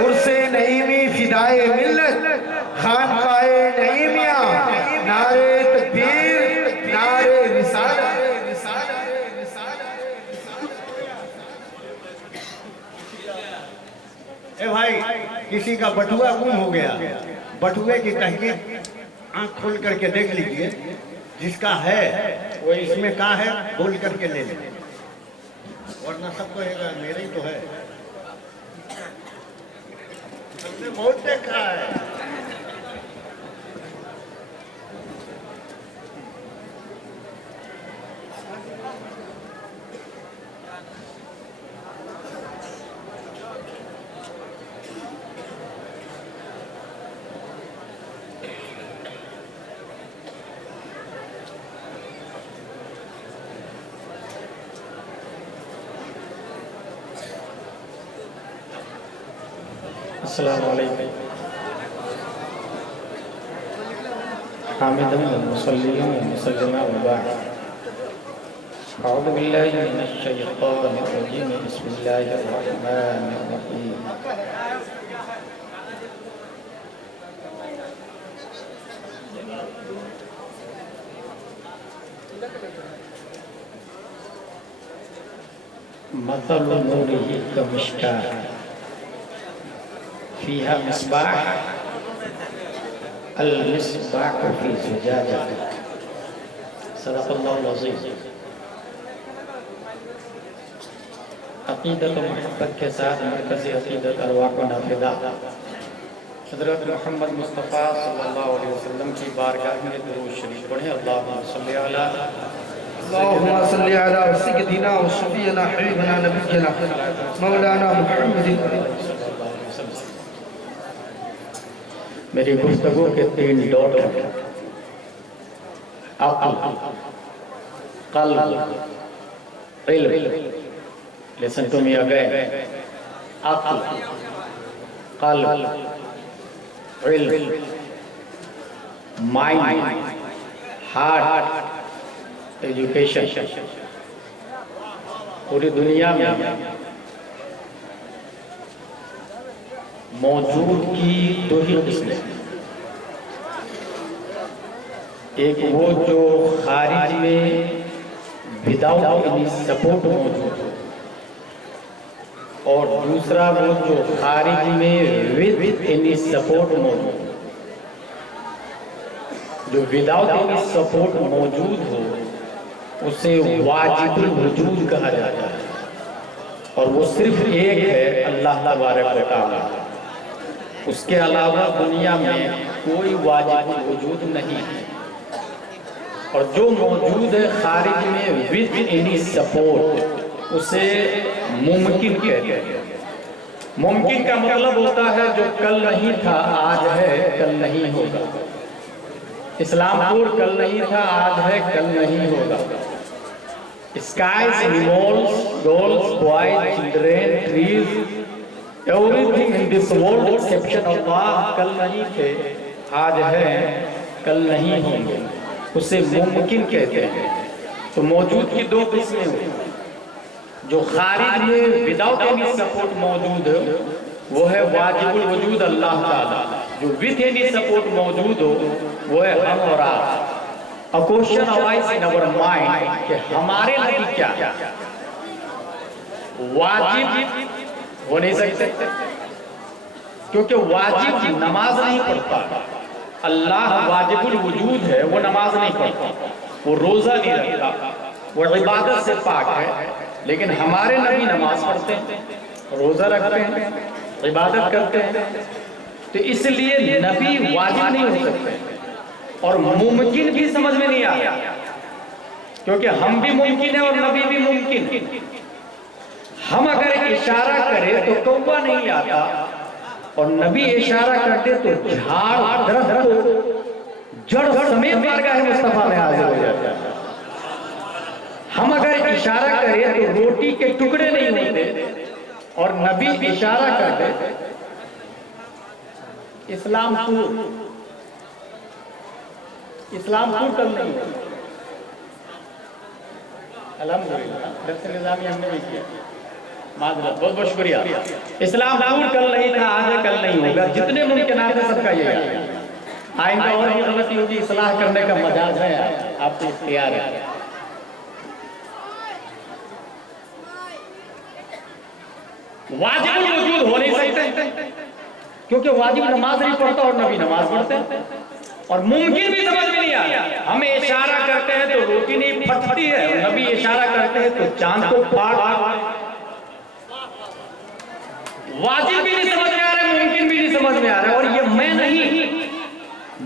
قرص نعیمی فدائے ملت خانقاہ نعیمیہ نعرے تکبیر نعرے رسالت اے بھائی کسی کا بٹوا گم ہو گیا بٹوے کی تحقیق آنکھ کھول کر کے دیکھ لیجئے جس کا ہے وہ اس میں کہاں ہے بول کر کے لے لیں ورنہ سب کو ہے میرے ہی تو ہے ہم نے بہت دیکھا ہے السلام علیکم حامداً ومصلیاً ومسلماً وبعد اعوذ باللہ من الشیطان الرجیم بسم اللہ الرحمن الرحیم مثل نورہ کمشکاہ فيها مصباح المصباح في زجاجة صدق الله العظيم عقیدت و محبت کے ساتھ مرکزی عقیدت ارواح و نافذہ حضرت محمد مصطفیٰ صلی اللہ علیہ وسلم کی بارگاہ میں درود شریف پڑھیں اللہم صلی علی سیدنا و شفیعنا حبیبنا نبینا مولانا محمد میری گفتگو کے 3 ڈاٹ ہیں عقل قلب علم listen to me again عقل قلب علم mind heart education پوری دنیا میں موجود کی 2 ہی قسمیں ایک وہ جو خارج میں without any support موجود ہو اور دوسرا وہ جو خارج میں with any support موجود ہو جو without any support موجود ہو اسے واجب الوجود کہا جاتا ہے اور وہ صرف ایک ہے اللہ تبارک و تعالی اس کے علاوہ دنیا میں کوئی واجب وجود نہیں ہے اور جو موجود ہے خارج میں with any support اسے ممکن کہتے ہیں ممکن کا مطلب ہوتا ہے جو کل نہیں تھا آج ہے کل نہیں ہوگا اسلام پور کل نہیں تھا آج ہے کل نہیں ہوگا skies, animals, dolls, boys, children, trees everything in this world exception Allah کل نہیں تھے آج ہے کل نہیں ہوں گے اسے ممکن کہتے ہیں تو موجود کی 2 قسمیں ہوئی جو خارج میں without any support موجود ہے وہ ہے واجب الوجود اللہ تعالی جو with any support موجود ہو وہ ہے ہم اور آپ A question arises in our mind کہ ہمارے نبی کیا ہے واجب ہو نہیں سکتے کیونکہ واجب نماز نہیں پڑھتا اللہ واجب الوجود ہے وہ نماز نہیں پڑھتا وہ روزہ نہیں رکھتا وہ عبادت سے پاک ہے لیکن ہمارے نبی نماز پڑھتے ہیں روزہ رکھتے ہیں عبادت کرتے ہیں تو اس لیے نبی واجب نہیں ہو سکتے اور ممکن بھی سمجھ میں نہیں آیا کیونکہ ہم بھی ممکن ہیں اور نبی بھی ممکن ہم اگر اشارہ کریں تو کوبا نہیں آتا اور نبی اشارہ کرتے تو جھاڑ درخت کو جڑ سمیت بارگاہ مصطفیٰ میں حاضر ہو جاتا ہے ہم اگر اشارہ کریں تو روٹی کے ٹکڑے نہیں ہوتے اور نبی اشارہ کرتے اسلام پور کل نہیں ہے الحمدللہ درس نظامی ہم نے بھی کیا معذرت بہت بہت شکریہ اسلام پور کل نہیں تھا آج لیجیے گا، جتنے ممکنات ہیں سب کا یہ ہے. آئندہ اور بھی غلطی ہوگی، اصلاح کرنے کا مجال ہے، آپ کو اختیار ہے. واجب الوجود ہو نہیں سکتے کیونکہ واجب نماز نہیں پڑھتا اور نبی نماز پڑھتے ہیں، اور ممکن بھی سمجھ میں نہیں آیا. ہم اشارہ کرتے ہیں تو روٹی نہیں پھٹتی ہے، اور نبی اشارہ کرتے ہیں تو چاند کو پھاڑ. واجب بھی نہیں سمجھ میں آ رہا ہے، ممکن بھی نہیں سمجھ میں آ رہا ہے. اور یہ میں نہیں،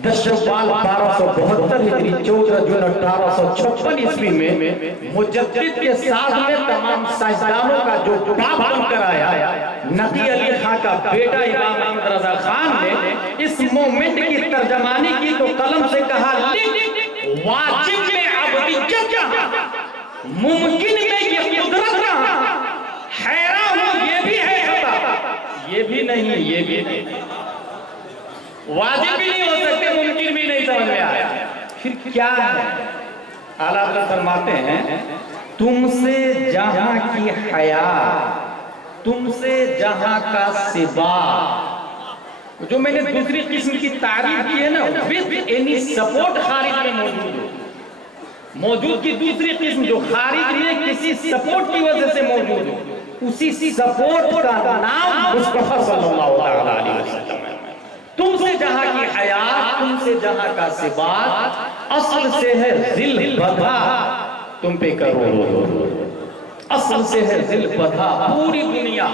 10 شوال 1272 ہجری 14 جون 1856 عیسوی میں مجدد کے ساتھ میں تمام سائنسدانوں کا جو باپ بن کر آیا نقی علی خان کا بیٹا امام احمد رضا خان نے اس مومنٹ کی ترجمانی کی تو قلم سے کہا لکھ واجب میں عبدیت کہاں، ممکن میں یہ قدرت کہاں، حیران ہوں یہ بھی ہے خطا، یہ بھی نہیں، یہ بھی نہیں. واجب بھی نہیں ہو سکتے، ممکن بھی نہیں سمجھ میں آیا. پھر کیا ہے؟ اعلیٰ حضرت فرماتے ہیں تم سے جہاں کی حیا، تم سے جہاں کا سبا. جو میں نے دوسری قسم کی تعریف کی ہے نا، with any support خارج میں موجود ہو. موجود کی دوسری قسم جو خارج میں کسی سپورٹ کی وجہ سے موجود ہو، اسی سپورٹ کا نام مصطفیٰ صلی اللہ علیہ وسلم ہے. تم سے جہاں کی حیات، تم سے جہاں کا ثبات، اصل سے ہے ذل بدھا تم پہ کرو، اصل سے ہے ذل بدھا، پوری دنیا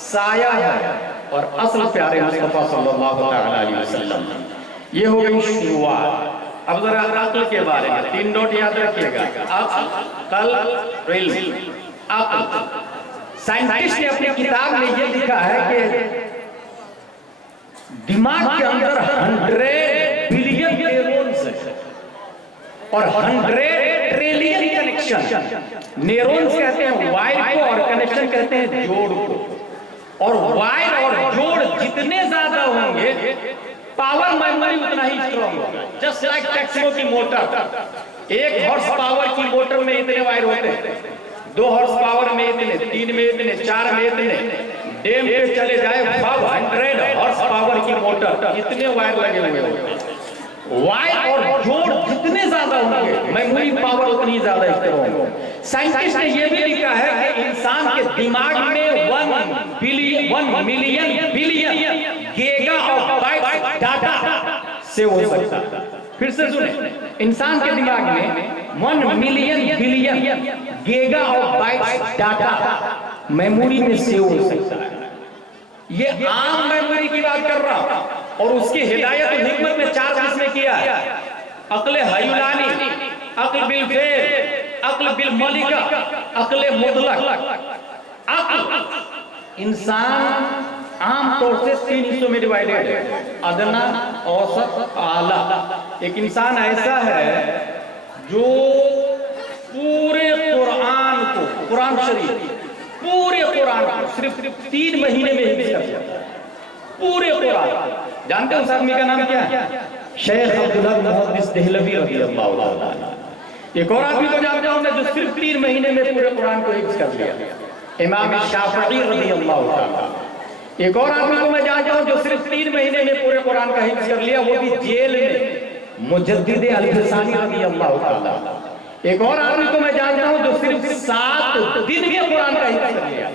سایہ ہے، اور اصل پیارے مصطفیٰ صلی اللہ علیہ وسلم. یہ ہو گئی شروعات. اب ذرا عقل کے بارے میں 3 نوٹ یاد رکھیے گا. عقل، قلب، علم. عقل، سائنٹسٹ نے اپنی کتاب میں یہ لکھا ہے کہ دماغ کے اندر 100 بلین نیورونز ہیں اور 100 ٹریلین کنیکشن. نیورونز کہتے ہیں وائر کو اور کنیکشن کہتے ہیں جوڑ کو. اور وائر اور جوڑ جتنے زیادہ ہوں گے پاور میموری اتنا ہی اسٹرانگ ہوگا. جسٹ لائک ٹیکسیوں کی موٹر، 1 ہارس پاور کی موٹر میں اتنے وائر ہوتے ہیں، 2 ہارس پاور میں اتنے، 3 میں اتنے، 4 میں اتنے. ڈیم پہ چلے جائے 500 ہارس پاور کی موٹر، اتنے وائر لگے ہوئے ہوتے ہیں. وائر اور جوڑ جتنے زیادہ ہوں گے میموری پاور اتنی زیادہ اسٹرانگ ہوگا. سائنٹسٹ نے یہ بھی لکھا ہے کہ انسان کے دماغ میں 1 million billion giga of byte data سے ہو سکتا ہے. پھر سے سنیں، انسان کے دماغ میں 1 million billion giga of byte data memory میں سیو ہو سکتا ہے. یہ عام میموری کی بات کر رہا ہوں، اور اس کی ہدایت و حکمت میں 4 قسمیں کیا ہے. عقل حیولانی، عقل بالفعل، عقل بالملکہ، عقل مطلق. عقل انسان عام طور سے 3 حصوں میں ڈیوائیڈڈ ہے، ادنا، اوسط، اعلیٰ. ایک انسان ایسا ہے جو پورے قرآن کو، قرآن شریف پورے قرآن کو صرف 3 مہینے میں حفظ کر لیا. پورے قرآن. جانتے ہیں اس آدمی کا نام کیا ہے؟ شیخ عبداللہ محدث دہلوی رضی اللہ عنہ. ایک اور آدمی کو جانتے ہوں جو صرف 3 مہینے میں پورے قرآن کو حفظ کر لیا، امام شافعی رضی اللہ عنہ. ایک اور آدمی کو میں جانتا ہوں جو صرف 3 مہینے میں پورے قرآن کا حفظ کر لیا، وہ بھی جیل میں، مجدد الفسانی رضی اللہ عنہ. ایک اور آدمی کو میں جانتا ہوں جو صرف 7 دن میں قرآن کا حفظ کر لیا.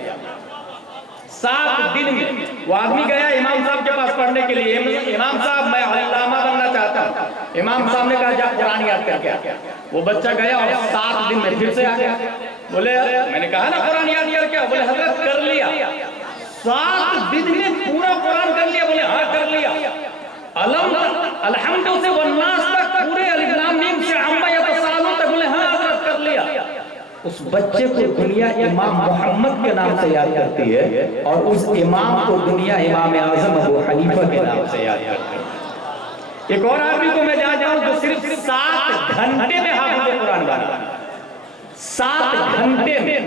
7 دن میں. وہ آدمی گیا امام صاحب کے پاس پڑھنے کے لیے، امام صاحب میں علامہ بننا چاہتا ہوں. امام صاحب نے کہا جا قرآن یاد کر کے. وہ بچہ گیا اور 7 دن میں پھر سے آ گیا. بولے میں نے کہا نا قرآن یاد کر کے. بولے حضرت کر لیا. 7 دن میں پورا قرآن کر لیا. بولے ہاں کر لیا. الحمد سے والناس تک پورے الف لام میم سے عما یتساءلون تک. بولے ہاں حضرت کر لیا. اس بچے کو دنیا امام محمد کے نام سے یاد کرتی ہے، اور اس امام کو دنیا امام اعظم ابو حنیفہ کے نام سے یاد کرتی ہے. ایک اور آدمی کو میں جانتا ہوں جو صرف 7 گھنٹے میں حافظ قرآن بنا. 7 گھنٹے میں.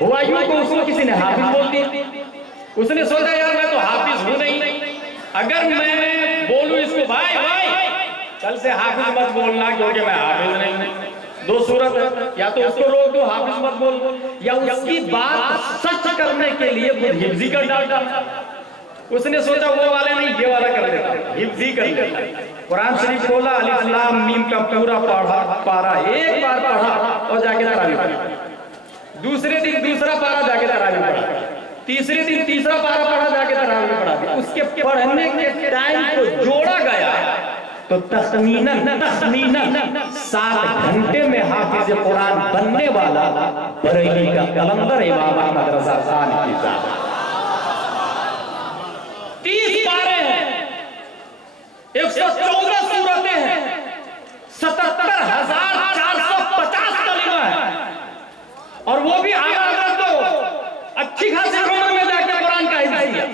ہوا یوں کہ اس کو کسی نے حافظ بول دیا. اس نے سوچا یار میں تو حافظ ہوں نہیں، اگر میں بولوں اس کو بھائی کل سے حافظ مت بولنا کیونکہ میں حافظ نہیں ہوں. 2 صورت ہے، یا تو اس کو روک دو حافظ مت بول، یا اس کی بات سچ کرنے کے لیے خود حفظی کر ڈالتا. اس نے سوچا وہ والا نہیں یہ والا کر لیتا، حفظ ہی کر لیتا۔ قرآن شریف کھولا، الف لام میم کا پورا پارا ایک بار پڑھا اور جا کے تراویح پڑھا، دوسرے دن دوسرا پارا جا کے تراویح پڑھا، تیسرے دن تیسرا پارا پڑھا جا کے تراویح پڑھا دیا۔ اس کے پڑھنے کے ٹائم کو جوڑا گیا تو تخمیناً 7 گھنٹے میں حافظ قرآن بننے والا بریلی کا قلندر امام احمد رضا خان کی ذات۔ 30 پارے ہیں، 114 سورتیں ہیں، 77,450 کلمہ ہے، اور وہ بھی اگر تو اچھی خاصی عمر میں جا کے قرآن کا حفظ کیا۔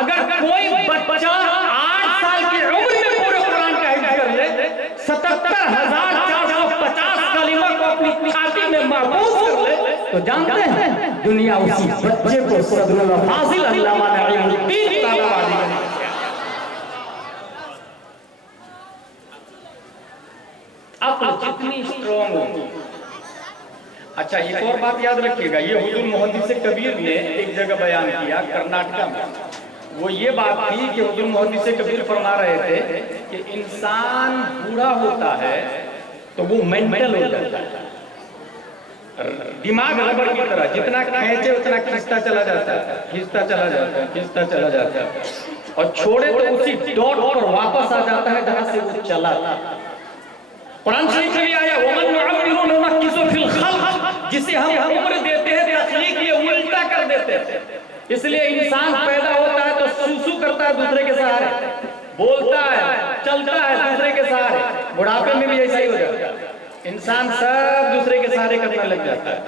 اگر کوئی بچہ 8 سال کی عمر میں پورے قرآن کا حفظ کر لے، 77,450 کلمہ کو اپنی چھاتی میں محفوظ کر لے، تو جانتے ہیں دنیا اسی بچے کو صدر الفاضل علامہ نعیم الدین طالبانی کا۔ عقل جتنی اسٹرانگ ہوگی۔ اچھا ایک اور بات یاد رکھیے گا، یہ حضور محدث کبیر نے ایک جگہ بیان کیا کرناٹکا میں، وہ یہ بات تھی کہ حضور محدث کبیر فرما رہے تھے کہ انسان بوڑھا ہوتا ہے تو وہ مینٹل ہو جاتا ہے، دماغ ربڑ کی طرح، جتنا کھینچے اتنا کھینچتا چلا جاتا ہے، کھینچتا چلا جاتا ہے، کھینچتا چلا جاتا ہے، اور چھوڑے تو اسی ڈاٹ پر واپس آ جاتا ہے جہاں سے وہ چلا تھا۔ قرآن شریف میں آیا وَمَن نُعَمِّرُ نُنَكِّسُ فِي الْخَلْقِ، جسے ہم عمر دیتے ہیں تخلیق یہ الٹا کر دیتے ہیں۔ اس لیے انسان پیدا ہوتا ہے تو سوسو کرتا ہے دوسرے کے سہارے، بولتا ہے، چلتا ہے دوسرے کے سہارے، بڑھاپے میں بھی ایسا ہی ہو جاتا ہے، انسان سب دوسرے کے سہارے کرنے لگ جاتا ہے،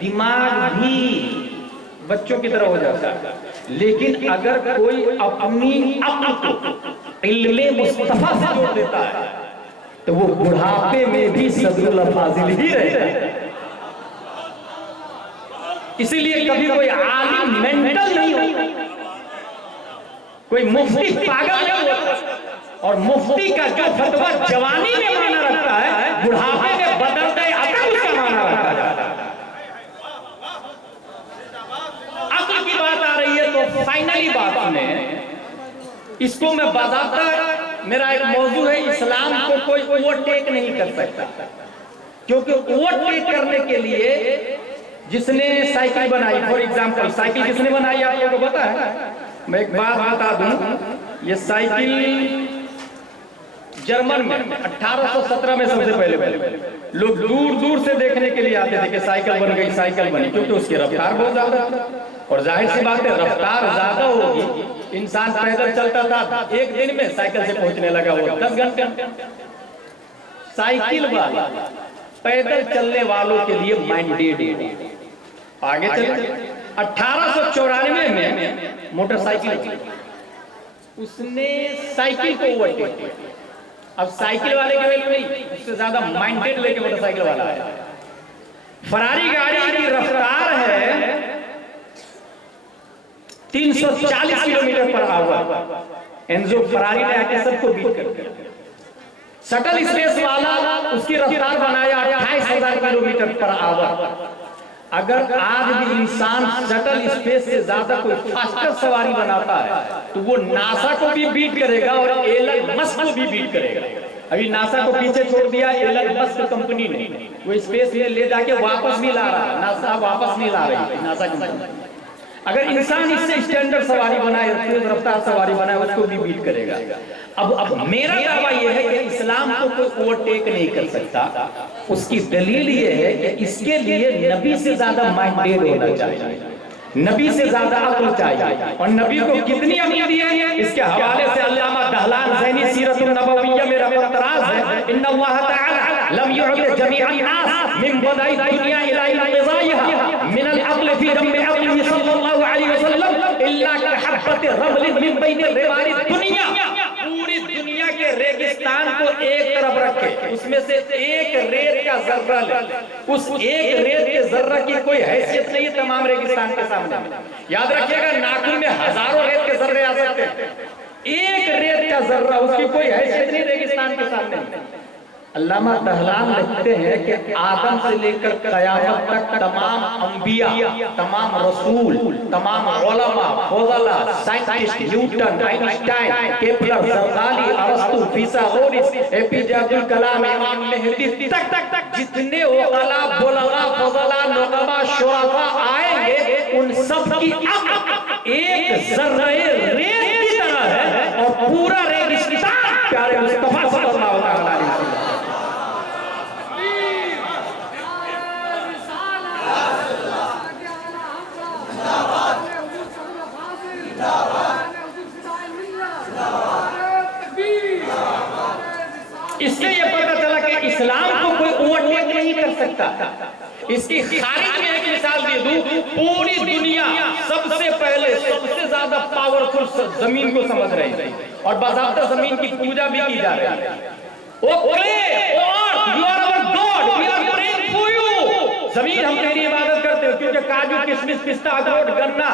دماغ بھی بچوں کی طرح ہو جاتا ہے۔ لیکن اگر کوئی اپنی عقل کو علم مصطفیٰ سے جوڑ دیتا ہے تو وہ بڑھاپے میں بھی صدر الفاضل ہی رہتا ہے۔ اسی لیے کبھی کوئی عالم مینٹل نہیں ہوتا، کوئی مفتی پاگل نہیں ہوتا، اور مفتی کا جو فتویٰ جوانی میں مانا رکھتا ہے بڑھاپے میں بدلتے عقل کا مانا رکھتا ہے۔ عقل کی بات آ رہی ہے تو فائنلی بات سنیں، اس کو میں باضابطہ، میرا ایک موضوع ہے اسلام کو کوئی اوورٹیک نہیں کر سکتا، کیونکہ اوورٹیک کرنے کے لیے جس نے سائیکل بنائی، فور ایگزامپل سائیکل جس نے بنائی آپ لوگوں کو پتا ہے؟ میں ایک بات بتا دوں، یہ سائیکل جرمن میں 1817 میں سب سے پہلے لوگ دور دور سے دیکھنے کے لیے آتے تھے کہ سائیکل بن گئی، سائیکل بنی، کیونکہ اس کی رفتار بہت زیادہ ہے، اور ظاہر سی بات ہے رفتار زیادہ ہوگی، انسان پیدل چلتا تھا، ایک دن میں سائیکل سے پہنچنے لگا وہ 10 گھنٹے۔ سائیکل والا پیدل چلنے والوں کے لیے مائنڈیڈ ہے۔ آگے چلے 1894 میں موٹر سائیکل، اس نے سائیکل کو اوورٹیک کیا۔ اب سائیکل والے کے ویلیو نہیں، اس سے زیادہ مائنڈیڈ لے کے موٹر سائیکل والا ہے۔ فراری گاڑی کی رفتار ہے 340 کلومیٹر پر آور، انزو فراری نے آ کے سب کو بیٹ کر دیا۔ سٹل اسپیس والا اس کی رفتار بنایا 28,000 کلومیٹر پر آور۔ اگر آج بھی انسان سٹل اسپیس سے زیادہ کوئی فاسٹر سواری بناتا ہے تو وہ ناسا کو بھی بیٹ کرے گا اور ایلن مسک کو بھی بیٹ کرے گا۔ ابھی ناسا کو پیچھے چھوڑ دیا ایلن مسک کمپنی نے، وہ اسپیس میں لے جا کے واپس نہیں لا رہا، ناسا واپس نہیں لا رہی ناسا کمپنی۔ اگر انسان اس سے اسٹینڈرڈ سواری بنائے، تیز رفتار سواری بنائے، اس کو بھی بیٹ کرے گا۔ اب میرا دعویٰ یہ ہے کہ اسلام کو کوئی اوورٹیک نہیں کر سکتا۔ اس کی دلیل یہ ہے کہ اس کے لیے نبی سے زیادہ مائنڈیڈ ہونا چاہیے، نبی سے زیادہ عقل چاہیے، اور نبی کو کتنی عقل دی ہے اس کے حوالے سے علامہ دہلان ذہنی سیرت النبویہ میرا اعتراض ہے، ان اللہ تعالی لم يعط جميع الناس من بدء الدنيا الى انقضائها من العقل في دم عقله صلى الله عليه وسلم الا كحبة رمل من بين رمال الدنيا۔ پوری دنیا کے ریگستان کو ایک طرف رکھے، اس میں سے ایک ریت کا ذرہ لے، اس ایک ریت کے ذرہ کی کوئی حیثیت نہیں تمام ریگستان کے سامنے۔ یاد رکھیے گا ناخن میں ہزاروں ریت کے ذرے آ سکتے ہیں، ایک ریت کا ذرہ اس کی کوئی حیثیت نہیں ریگستان کے سامنے۔ علامہ دہلان لکھتے ہیں کہ آدم سے لے کر قیامت تک تمام انبیاء، تمام رسول، تمام علماء، فضلاء، سائنٹسٹ، نیوٹن، آئنسٹائن، کیپلر، زردانی، ارسطو، فیثاغورس، اے پی جے عبد الکلام، امام مہدی تک جتنے عقلاء، بلغاء، فضلاء، نقباء، شرفاء آئیں گے، ان سب کی عقل ایک ذرہ ریت کی طرح ہے، اور پورا ریگستان پیارے مصطفیٰ صلی اللہ علیہ وسلم. اس سے یہ پتہ چلا کہ اسلام کو کوئی اوورٹیک نہیں کر سکتا. اس کی خارج میں ایک مثال دے دوں، پوری دنیا سب سے پہلے سب سے زیادہ پاورفل زمین کو سمجھ رہی ہے اور باضابطہ زمین کی پوجا بھی کی جا رہی ہے. زمین ہم تیری عبادت کرتے ہیں کیونکہ کاجو، کشمش، پستہ، اخروٹ، گنا،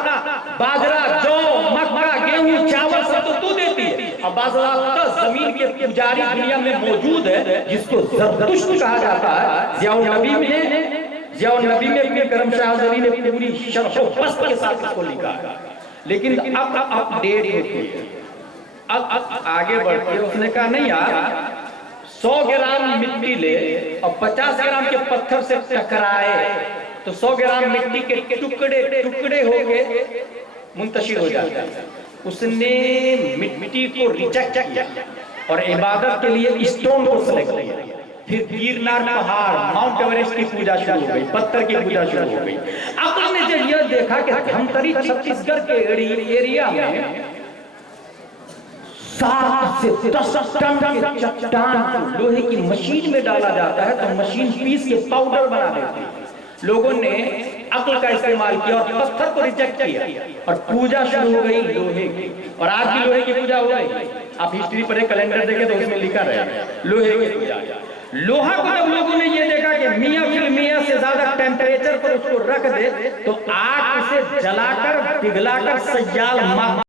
باجرہ، جو، مکہ، گیہوں، چاول سب تو دیتی ہے. اب باضابطہ زمین کے پجاری دنیا میں موجود ہے جس کو زرتشت کہا جاتا ہے. ضیاء النبی میں اپنے کرم شاہ زری نے پوری شرح و بسط کے ساتھ اس کو لکھا ہے. لیکن اب اپڈیٹ ہوتی ہے، اب آگے بڑھتی ہے. اس نے کہا نہیں یار، 100 گرام مٹی لے اور 50 گرام کے پتھر سے ٹکرائے تو 100 گرام مٹی کے ٹکڑے ہو کے منتشر ہو جاتے ہیں. اس نے مٹی کو ریجیکٹ کیا اور عبادت کے لیے اسٹون کو سلیکٹ کیا. پھر گیرنار پہاڑ، ماؤنٹ ایوریسٹ کی پوجا شروع ہو گئی، پتھر کی پوجا شروع ہو گئی. اب ہم نے جب یہ دیکھا کہ دھمتری چھتیس گڑھ کے ایریا میں 7 سے 10 ٹن کے چٹان کو لوہے کی مشین میں ڈالا جاتا ہے تو مشین پیس کے پاؤڈر بنا دیتی ہے. لوگوں نے عقل کا استعمال کیا اور پتھر کو ریجیکٹ کیا اور پوجا شروع ہو گئی لوہے کی. اور آج بھی لوہے کی پوجا ہو گئی. آپ ہسٹری پڑھیں، کیلنڈر دیکھیں تو اس میں لکھا رہے لوہے کی پوجا. لوہا کو جب لوگوں نے یہ دیکھا کہ میاں فی المیاں سے زیادہ ٹیمپریچر پر اس کو رکھ دے تو آگ اسے جلا کر پگھلا کر سیال مادہ